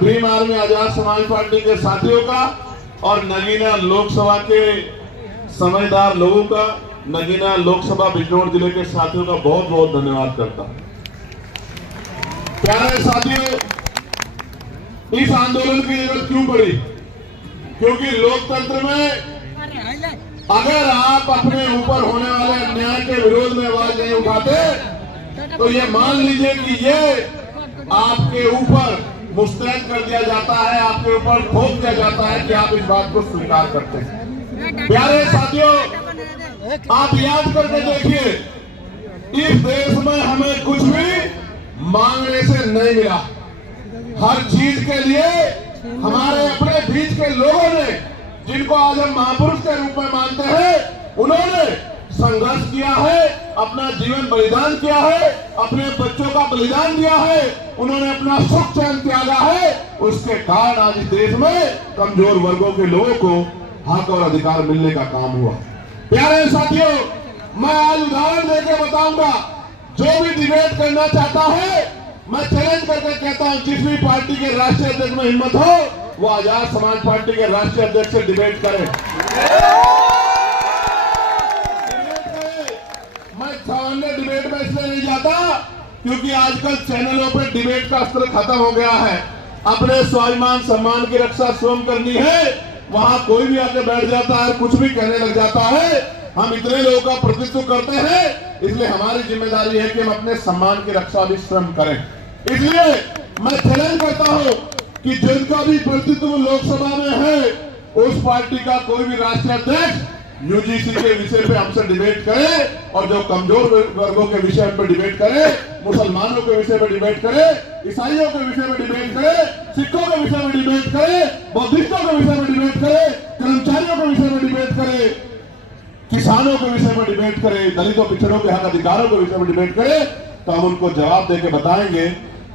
Bhim army Azad Samaj party के साथियों का और नगीना लोकसभा के समझदार लोगों का, नगीना लोकसभा बिजनौर जिले के साथियों का बहुत बहुत धन्यवाद करता हूं। प्यारे साथियों, इस आंदोलन की जरूरत क्यों पड़ी? क्योंकि लोकतंत्र में अगर आप अपने ऊपर होने वाले अन्याय के विरोध में आवाज नहीं उठाते तो ये मान लीजिए कि ये आपके ऊपर मुस्तैद कर दिया जाता है, आपके ऊपर थोप दिया जाता है कि आप इस बात को स्वीकार करते हैं। प्यारे साथियों, आप याद करके देखिए, इस देश में हमें कुछ भी मांगने से नहीं मिला। हर चीज के लिए हमारे अपने बीच के लोगों ने, जिनको आज हम महापुरुष के रूप में मानते हैं, उन्होंने संघर्ष किया है, अपना जीवन बलिदान किया है, अपने बच्चों का बलिदान दिया है, उन्होंने अपना सुख चैन त्यागा है। उसके कारण आज इस देश में कमजोर वर्गों के लोगों को हक और अधिकार मिलने का काम हुआ। प्यारे साथियों, मैं आज उदाहरण देकर बताऊंगा, जो भी डिबेट करना चाहता है, मैं चैलेंज करके कहता हूं, जिस भी पार्टी के राष्ट्रीय अध्यक्ष में हिम्मत हो, वो आजाद समाज पार्टी के राष्ट्रीय अध्यक्ष से डिबेट करे। मैं सामान्य डिबेट में इसलिए नहीं जाता क्योंकि आजकल चैनलों पर डिबेट का अस्त्र खत्म हो गया है। अपने स्वाभिमान सम्मान की रक्षा स्वयं करनी है, वहां कोई भी आके बैठ जाता है, कुछ भी कहने लग जाता है। हम इतने लोगों का प्रतिनिधित्व करते हैं, इसलिए हमारी जिम्मेदारी है कि हम अपने सम्मान की रक्षा भी स्वयं करें। इसलिए मैं चैलेंज करता हूं कि जिनका भी प्रतिनिधित्व लोकसभा में है, उस पार्टी का कोई भी राष्ट्रीय अध्यक्ष यूजीसी के विषय पे हमसे डिबेट करे, और जो कमजोर वर्गों के विषय पर डिबेट करे, मुसलमानों के विषय पर डिबेट करे, ईसाइयों के विषय पर डिबेट करे, सिखों के विषय में डिबेट करे, बौद्धिस्टों के विषय में डिबेट करे, कर्मचारियों के विषय में डिबेट करे, किसानों के विषय में डिबेट करे, दलितों पिछड़ों के हक अधिकारों के विषय में डिबेट करे, तो हम उनको जवाब देके बताएंगे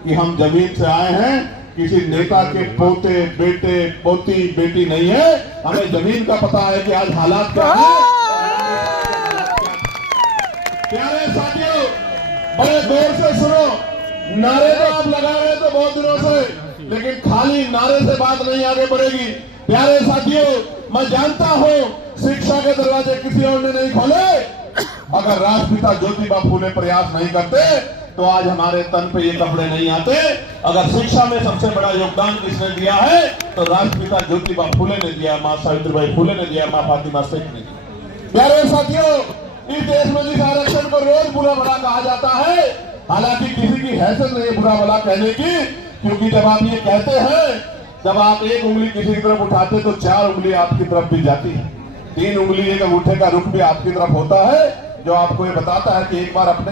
कि हम जमीन से आए हैं, किसी नेता के पोते बेटे पोती बेटी नहीं है। हमें जमीन का पता है कि आज हालात क्या है। प्यारे साथियों, बड़े गौर से सुनो, नारे तो आप लगा रहे हैं तो बहुत दिनों से, लेकिन खाली नारे से बात नहीं आगे बढ़ेगी। प्यारे साथियों, मैं जानता हूं शिक्षा के दरवाजे किसी और ने नहीं खोले। अगर राष्ट्रपिता ज्योतिबा फूले प्रयास नहीं करते तो आज हमारे तन पे ये कपड़े नहीं आते। अगर शिक्षा में सबसे बड़ा योगदान किसने दिया है तो राष्ट्रपिता ज्योतिबा फूले ने दिया, मां सावित्रीबाई फूले ने दिया, मां फातिमा शेख ने दिया। प्यारे साथियों, इस देश में जिस आरक्षण को रोज बुरा भला कहा जाता है, हालांकि किसी की हैसियत नहीं है बुरा भला कहने की, क्योंकि जब आप ये कहते हैं, जब आप एक उंगली किसी की तरफ उठाते तो 4 उंगली आपकी तरफ भी जाती है, 3 उंगली एक अंगूठे का रुख भी आपकी तरफ होता है, जो आपको ये बताता है कि एक बार अपने